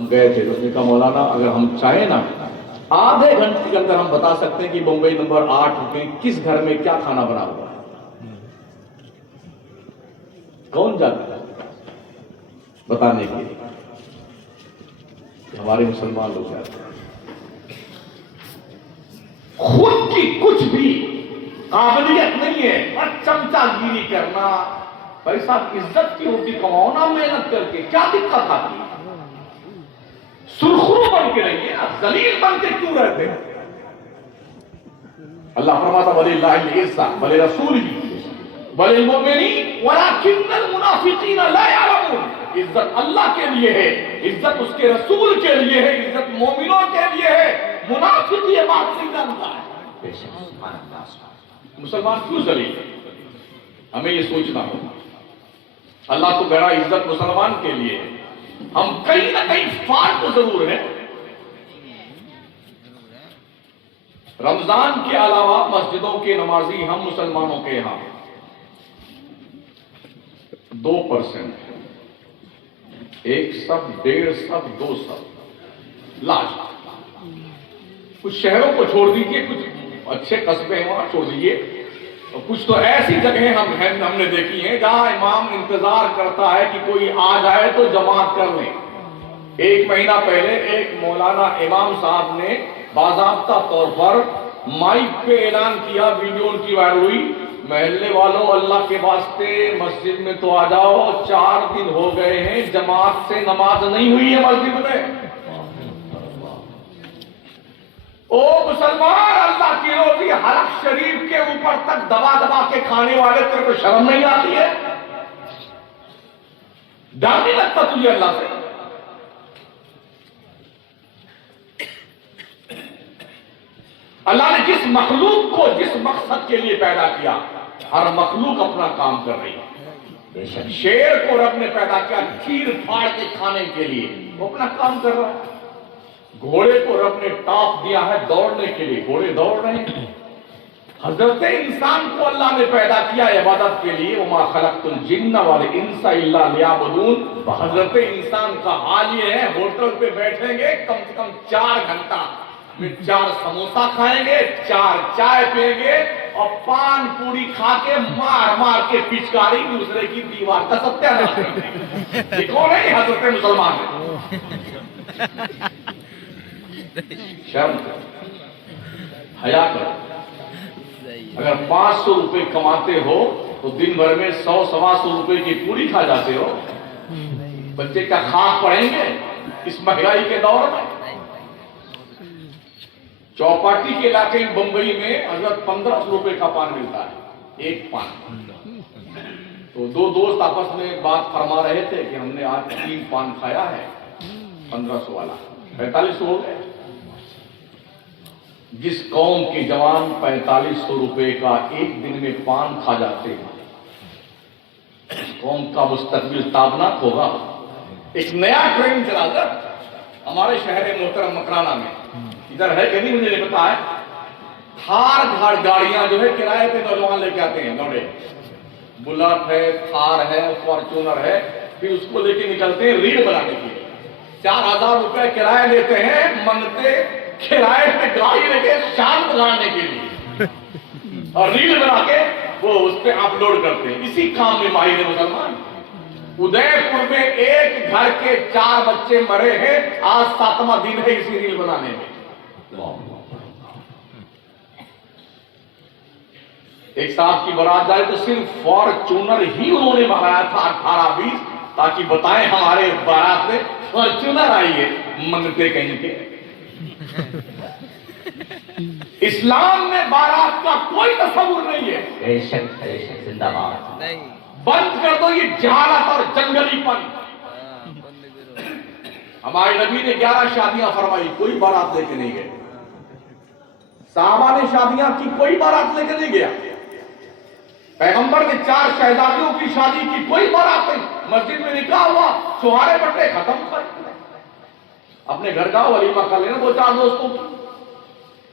ہم گئے تھے تو اس نے کہا مولانا اگر ہم چاہیں نا آدھے گھنٹے کے اندر ہم بتا سکتے ہیں کہ بمبئی نمبر 8 کے کس گھر میں کیا کھانا بنا ہوا ہے. کون جاتا ہے بتانے کے لیے؟ ہمارے مسلمان لوگ جاتے ہیں. خود کی کچھ بھی قابلیت نہیں ہے اور چمچا گیری کرنا. پیسہ عزت کی روٹی کماؤ محنت کر کے کیا دقت آتی ہے؟ سرخرو بن کے رہیے نا، ذلیل بن کے کیوں رہتے ہیں؟ اللہ فرماتا وَلِلَّهِ الْعِزَّةُ وَلِرَسُولِهِ وَلِلْمُؤْمِنِينَ وَلَكِنَّ الْمُنَافِقِينَ لَا يَعْلَمُونَ. عزت اللہ کے لیے ہے، عزت اس کے رسول کے لیے ہے، عزت مومنوں کے لیے ہے. منافق یہ بات نہیں جانتا ہے. مسلمان کیوں ذلیل ہے؟ ہمیں یہ سوچنا ہوگا. اللہ تو بڑا عزت مسلمان کے لیے ہے. ہم کہیں نہ کہیں فالٹ تو ضرور ہے. رمضان کے علاوہ مسجدوں کے نمازی ہم مسلمانوں کے یہاں 2%، 1 سب 1.5 سب 2 سب لاش. کچھ شہروں کو چھوڑ دیجیے، کچھ اچھے قصبے وہاں چھوڑ دیجیے، اور کچھ تو ایسی جگہیں ہم نے دیکھی ہیں جہاں امام انتظار کرتا ہے کہ کوئی آ جائے تو جماعت کر لیں. 1 مہینہ پہلے ایک مولانا امام صاحب نے باضابطہ طور پر مائک پہ اعلان کیا، ویڈیو ان کی وائرل ہوئی، محلے والوں اللہ کے واسطے مسجد میں تو آ جاؤ، 4 دن ہو گئے ہیں جماعت سے نماز نہیں ہوئی ہے مسجد میں. او مسلمان، اللہ کی روزی حرم شریف کے اوپر تک دبا دبا کے کھانے والے، تیرے کو شرم نہیں آتی ہے؟ ڈر نہیں لگتا تجھے اللہ سے؟ اللہ نے جس مخلوق کو جس مقصد کے لیے پیدا کیا، ہر مخلوق اپنا کام کر رہی ہے. شیر کو رب نے پیدا کیا چیر پھاڑ کے کھانے کے لیے، وہ اپنا کام کر رہا ہے. گھوڑے کو رب نے ٹاپ دیا ہے دوڑنے کے لیے، گھوڑے دوڑ رہے ہیں. حضرت انسان کو اللہ نے پیدا کیا عبادت کے لیے، وما خلقت الجن والانس الا لیعبدون. حضرت انسان کا حال یہ ہے، ہوٹل پہ بیٹھیں گے کم سے کم 4 گھنٹہ، 4 سموسا کھائیں گے، 4 چائے پئیں گے، اور پان پوری کھا کے مار مار کے پچکاری دوسرے کی دیوار کا ستیہ ناش کرتے ہیں. یہ کون ہے؟ یہ حضرت مسلمان ہے. شرم حیا کرو. اگر 500 روپے کماتے ہو تو دن بھر میں 100-125 روپے کی پوری کھا جاتے ہو. بچے کا خاک پڑھیں گے اس مہنگائی کے دور میں؟ چوپاٹی کے علاقے میں بمبئی میں حضرت 1500 روپے کا پان ملتا ہے، ایک پان. تو 2 دوست آپس میں بات فرما رہے تھے کہ ہم نے آج 3 پان کھایا ہے 1500 والا، 4500 ہو گئے. جس قوم کے جوان 4500 روپے کا ایک دن میں پان کھا جاتے ہیں، اس قوم کا مستقبل تابناک ہوگا. ایک نیا ٹرین چلا کر ہمارے شہر محترم مکرانہ میں، ادھر ہے کہ نہیں مجھے نہیں پتا ہے، تھار گاڑیاں جو ہے کرائے پہ نوجوان لے کے آتے ہیں. لوڈے بلٹ ہے، تھار ہے، فارچونر ہے، پھر اس کو لے کے نکلتے ہیں ریل بنانے کے لیے. 4000 روپے کرایہ لیتے ہیں، منگتے کرائے پہ گاڑی لے کے شان بنانے کے لیے، اور ریل بنا کے وہ اس پہ اپلوڈ کرتے ہیں. اسی کام میں ماہر ہے مسلمان. ادے پور میں ایک گھر کے 4 بچے مرے ہیں، آج 7واں دن ہے اسی ریل بنانے میں. ایک صاحب کی بارات جائے تو صرف فارچونر ہی انہوں نے منگایا تھا 18-20، تاکہ بتائیں ہمارے بارات میں فارچونر آئی ہے. منگتے کہیں کے اسلام میں بارات کا کوئی تصور نہیں ہے. بے شک زندہ باد. بند کر دو یہ جہالت اور جنگلی پن. ہمارے نبی نے 11 شادیاں فرمائی، کوئی بارات لے کے نہیں گئے. صحابہ نے شادیاں کی، کوئی بارات لے کے نہیں گیا. پیغمبر نے 4 شہزادیوں کی شادی کی، کوئی بارات نہیں. مسجد میں نکاح ہوا، چھوارے بٹے ختم کر. اپنے گھر کا ولیمہ کر لینا 2-4 دوستوں کی.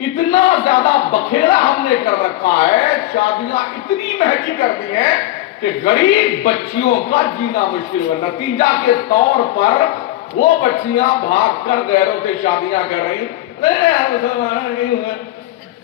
اتنا زیادہ بکھیرا ہم نے کر رکھا ہے، شادیاں اتنی مہنگی کر دی ہیں کہ غریب بچیوں کا جینا مشکل ہے. نتیجہ کے طور پر وہ بچیاں بھاگ کر غیروں سے شادیاں کر رہی،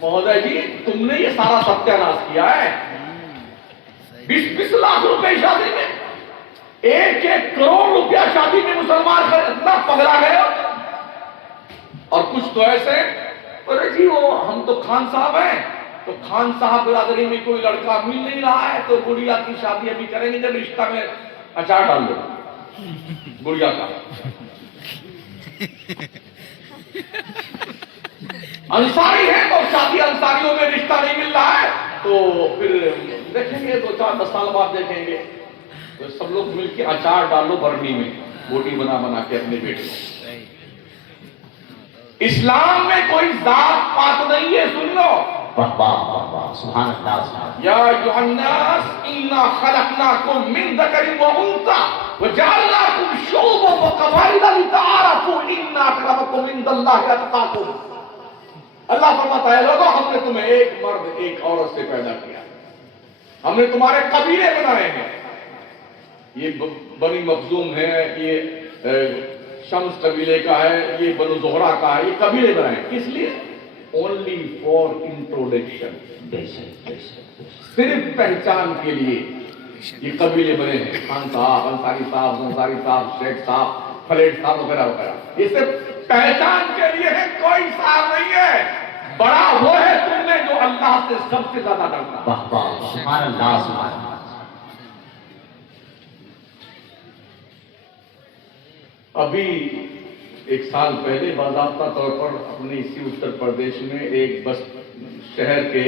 مہودے جی تم نے یہ سارا ستیہ ناش کیا ہے۔ 20 لاکھ روپے شادی میں، 1 کروڑ روپیہ شادی میں مسلمان اتنا پگلا گئے ہو۔ اور کچھ تو ایسے، ارے جی وہ ہم تو خان صاحب ہیں، تو خان صاحب برادری میں کوئی لڑکا مل نہیں رہا ہے تو گڑیا کی شادی ابھی کریں گے جب رشتہ میں اچار ڈال دو گڑیا کا۔ انصاری ہے تو شادی انصاریوں میں رشتہ نہیں مل رہا ہے تو پھر دیکھیں گے 2-4-10 سال بعد دیکھیں گے، تو سب لوگ مل کے اچار ڈالو برنی میں، بوٹی بنا بنا کے اپنے بیٹے کو۔ اسلام میں کوئی ذات پات نہیں ہے، سن لو۔ سبحان اللہ۔ یا ایھا الناس انا خلقناکم من ذکر و انثی وجعلناکم شعوبا وقبائل لتعارفوا ان اکرمکم عند اللہ اتقاکم۔ اللہ فرماتا ہے لوگوں ہم نے تمہیں ایک مرد ایک عورت سے پیدا کیا، ہم نے تمہارے قبیلے بنائے ہیں، یہ بنی مخزوم ہے، یہ شمس قبیلے کا ہے، یہ بنو زہرہ کا ہے، یہ قبیلے بنائے کس لیے؟ اونلی فار انٹروڈکشن، صرف پہچان کے لیے یہ قبیلے بنے ہیں، خان صاحب، انصاری صاحب، انصاری صاحب، شیخ صاحب، فلیٹ صاحب وغیرہ وغیرہ، یہ صرف پہچان کے لیے ہے، کوئی صاحب نہیں ہے۔ بڑا وہ ہے تم میں جو اللہ سے سب سے زیادہ ڈرتا ہے۔ سبحان اللہ، سبحان اللہ۔ ابھی 1 سال پہلے باضابطہ طور پر اپنے اسی اتر پردیش میں ایک بس شہر کے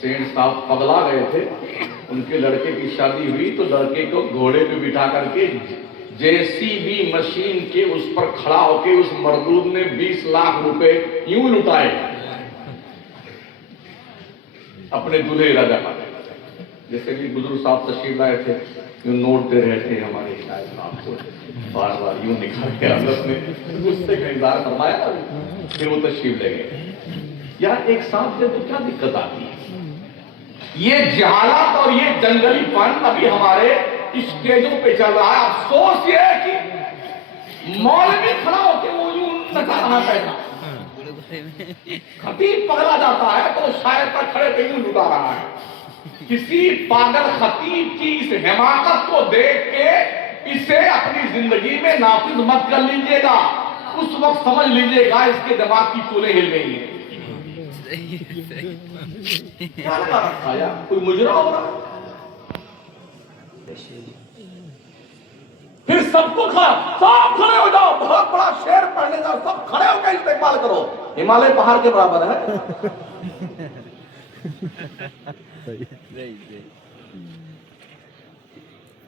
سین صاحب پگلا گئے تھے، ان کے لڑکے کی شادی ہوئی تو لڑکے کو گھوڑے پہ بٹھا کر کے JCB مشین کے اس پر کھڑا ہو کے اس مردود نے 20 لاکھ روپے یوں لٹائے اپنے دلہے راجا کا۔ جیسے کہ بزرگ صاحب تشریف لائے تھے، یوں نوٹ دے رہے تھے ہمارے شاید صاحب کو، بار بار یوں نکال کے حضرت نے غصے کا اظہار فرمایا، پھر وہ تشریف لے گئے۔ یار ایک ساتھ سے تو کیا دقت آتی ہے؟ یہ جہالت اور یہ جنگلی پن ابھی ہمارے اسٹیجوں پہ چل رہا ہے۔ افسوس یہ ہے کہ مولوی کھڑا ہو کے وہ یوں نچا رہا پیسہ، خطیب پگلا جاتا ہے تو شاعر پر کھڑے پہ یوں لٹا رہا ہے۔ کسی پاگل خطیب کی اس حماقت کو دیکھ کے اسے اپنی زندگی میں نافذ مت کر لیجئے گا، اس وقت سمجھ لیجئے گا اس کے دماغ کی چولیں ہل گئی ہیں۔ کیا لگا رکھا یا کوئی مجرا ہو رہا؟ پھر سب کو سب کھڑے ہو جاؤ، بہت بڑا شعر پڑھنے جاؤ، سب کھڑے ہو کے استقبال کرو، ہمالیہ پہاڑ کے برابر ہے۔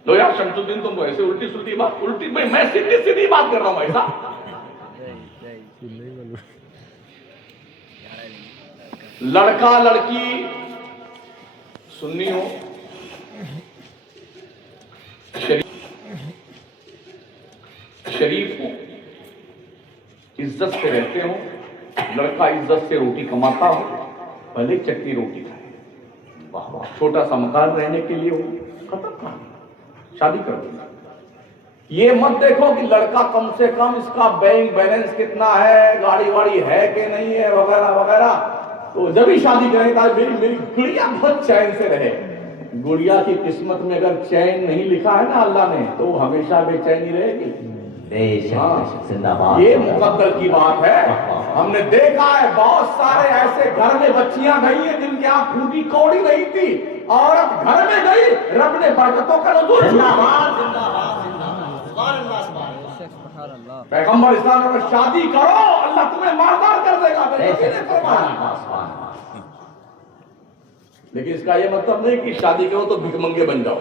لو یار شمس الدین تم کو ایسے الٹی سلٹی بات، الٹی میں سیدھی سیدھی بات کر رہا ہوں ایسا۔ لڑکا لڑکی سنی ہو، شریف ہو، عزت سے رہتے ہو، لڑکا عزت سے روٹی کماتا ہو، بھلے چٹنی روٹی کھائے، چھوٹا سا مکان رہنے کے لیے ہو، ختم کہانی، شادی کر دو۔ یہ مت دیکھو کہ لڑکا کم سے کم اس کا بینک بیلنس کتنا ہے، گاڑی واڑی ہے کہ نہیں ہے وغیرہ وغیرہ، تو جب ہی شادی کریں گا میری گڑیا بہت چین سے رہے۔ گڑیا کی قسمت میں اگر چین نہیں لکھا ہے نا اللہ نے تو وہ ہمیشہ بے چینی رہے گی۔ یہ مقدر کی بات ہے۔ ہم نے دیکھا ہے بہت سارے ایسے گھر میں بچیاں گئی ہیں جن کے یہاں پھوٹی کوڑی نہیں تھی، عورت گھر میں گئی، رب نے برکتوں کا نزول کیا۔ پیغمبر اسلام نے شادی کرو اللہ تمہیں مالدار کر دے گا، لیکن اس کا یہ مطلب نہیں کہ شادی کرو تو بھیک منگے بن جاؤ۔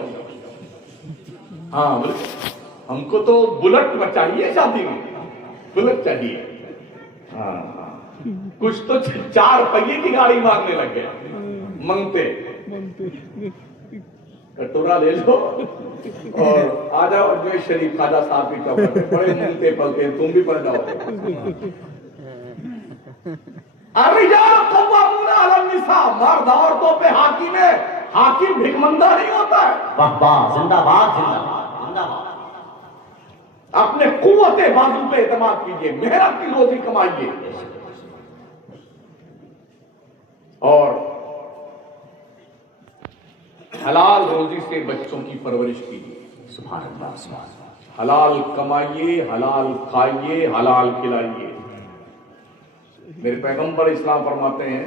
ہاں ہم کو تو بلٹ چاہیے، شادی میں بلٹ چاہیے۔ ہاں کچھ تو 4 پہیے کی گاڑی مانگنے لگ گئے، منگتے کٹورا لے لو اور آ جاؤ اجمیر شریف خواجہ صاحب کی چوکٹ پہ، بڑے ملتے پلتے ہیں، تم بھی پڑ جاؤ۔ الرجال قوامون علی النساء، مرد عورتوں پہ حاکم ہے، حاکم بھیک منگا نہیں ہوتا ہے۔ واہ واہ، زندہ باد، زندہ باد، زندہ باد۔ اپنے قوت بازو پہ اعتماد کیجیے، محنت کی روزی کمائیے اور حلال روزی سے بچوں کی پرورش کیجیے۔ سبحان اللہ سبحان اللہ۔ حلال کمائیے، حلال کھائیے، حلال کھلائیے۔ میرے پیغمبر اسلام فرماتے ہیں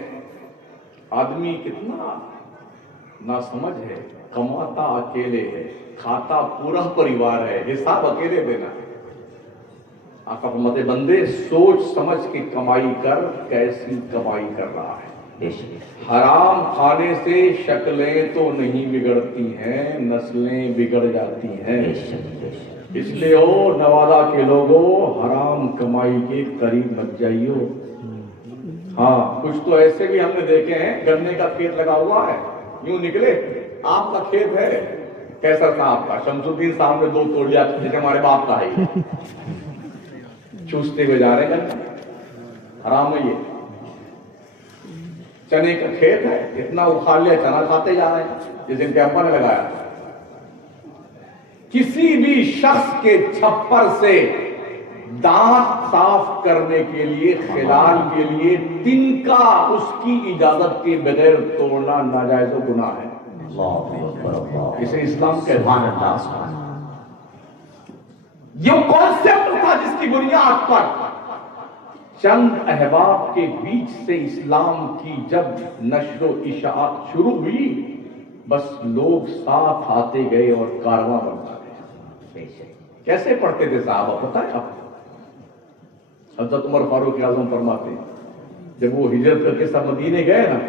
آدمی کتنا ناسمجھ ہے، کماتا اکیلے ہے، کھاتا پورا پریوار ہے، حساب اکیلے دینا ہے۔ آقا فرماتے بندے سوچ سمجھ کے کمائی کر، کیسی کمائی کر رہا ہے۔ حرام کھانے سے شکلیں تو نہیں بگڑتی ہیں، نسلیں بگڑ جاتی ہیں۔ اس لیے او نوادہ کے لوگوں، حرام کمائی کے قریب مت جائیو۔ ہاں کچھ تو ایسے بھی ہم نے دیکھے ہیں، گنے کا کھیت لگا ہوا ہے، یوں نکلے آپ کا کھیت ہے، کیسر صاحب کا، شمس الدین صاحب نے 2 توڑ لیا جیسے ہمارے باپ کا ہے، چوستے ہوئے جا رہے ہیں گنے، حرام ہے یہ۔ چنے کا کھیت ہے، اتنا اکھاڑ لیا، چنا کھاتے جا رہے ہیں جس ان کے ابا نے لگایا۔ کسی بھی شخص کے چھپر سے دانت صاف کرنے کے لیے، خلال کے لیے تنکا اس کی اجازت کے بغیر توڑنا ناجائز و گناہ ہے۔ اسے اسلام کہتا ہے۔ یہ کانسیپٹ تھا جس کی بنیاد پر چند احباب کے بیچ سے اسلام کی جب نشر و اشاعت شروع ہوئی، بس لوگ ساتھ آتے گئے اور کارواں بنتا گیا۔ کیسے پڑھتے تھے صحابہ پتہ ہے آپ؟ حضرت عمر فاروق اعظم فرماتے ہیں جب وہ ہجرت کر کے سب مدینے گئے نا،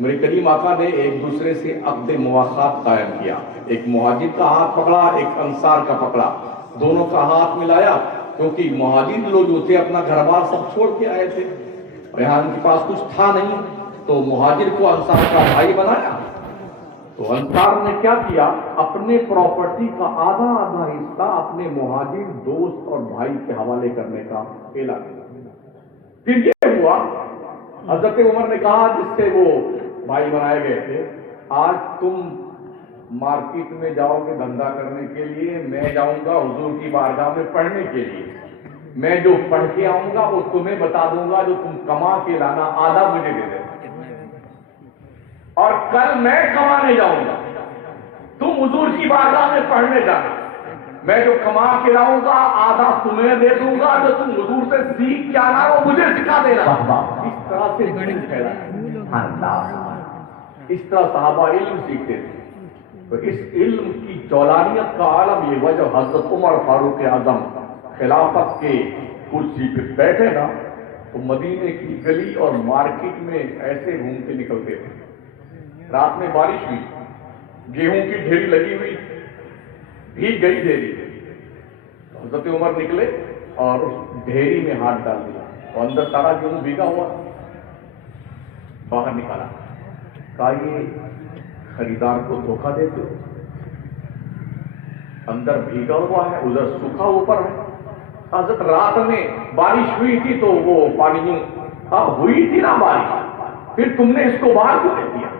میرے کریم آقا نے ایک دوسرے سے عقد مواخات قائم کیا، ایک مہاجر کا ہاتھ پکڑا، ایک انصار کا پکڑا، دونوں کا ہاتھ ملایا، کیونکہ مہاجر لوگ جو تھے اپنا گھر بار سب چھوڑ کے آئے تھے اور یہاں ان کے پاس کچھ تھا نہیں، تو مہاجر کو انصار کا بھائی بنایا۔ تو انصار نے کیا کیا، اپنے پراپرٹی کا آدھا آدھا حصہ اپنے مہاجر دوست اور بھائی کے حوالے کرنے کا اعلان کیا۔ پھر یہ ہوا، حضرت عمر نے کہا جس سے وہ بھائی بنائے گئے تھے، آج تم مارکیٹ میں جاؤ گے دھندا کرنے کے لیے، میں جاؤں گا حضور کی بارگاہ میں پڑھنے کے لیے، میں جو پڑھ کے آؤں گا وہ تمہیں بتا دوں گا، جو تم کما کے لانا آدھا مجھے دے دینا، اور کل میں کمانے جاؤں گا، تم حضور کی بارگاہ میں پڑھنے جانا، میں جو کما کے لاؤں گا آدھا تمہیں دے دوں گا، جو تم حضور سے سیکھ کے آنا وہ مجھے سکھا دینا۔ اس طرح سے اس طرح صحابہ علم سیکھتے تھے۔ تو اس علم کی جولانیت کا عالم یہ ہوا جب حضرت عمر فاروق اعظم خلافت کے کرسی پہ بیٹھے نا، تو مدینے کی گلی اور مارکیٹ میں ایسے گھوم کے نکلتے تھے۔ رات میں بارش ہوئی، گیہوں کی ڈھیری لگی ہوئی، بھیگ گئی ڈھیری، حضرت عمر نکلے اور اس ڈھیری میں ہاتھ ڈال دیا اور اندر سارا گیہوں بھیگا ہوا، باہر نکالا، کہا یہ خریدار کو دھوکہ دیتے ہو، اندر بھیگا ہوا ہے ادھر سوکھا اوپر ہے۔ حضرت رات میں بارش ہوئی تھی تو وہ پانی ہوئی تھی نا بارش، پھر تم نے اس کو باہر کیوں نہیں دیا؟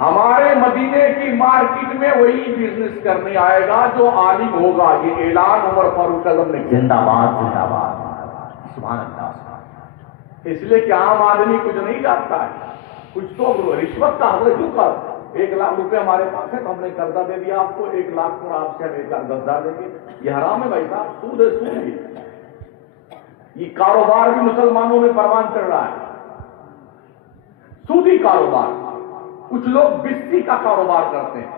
ہمارے مدینے کی مارکیٹ میں وہی بزنس کرنے آئے گا جو عالم ہوگا۔ یہ اعلان عمر فاروق اعظم نے کیا۔ زندہ باد زندہ باد، سبحان اللہ۔ اس لیے کہ عام آدمی کچھ نہیں جانتا ہے، کچھ تو رشوت کا حضرت کیوں کر 1 لاکھ روپے ہمارے پاس ہے تو ہم نے قرضہ دے دیا آپ کو، 1 لاکھ پر آپ سے ہم 1,10,000 دیں گے، یہ حرام ہے بھائی صاحب، سود ہے، سود ہے۔ یہ کاروبار بھی مسلمانوں میں پروان چڑھ رہا ہے، سودی کاروبار۔ کچھ لوگ بستی کا کاروبار کرتے ہیں،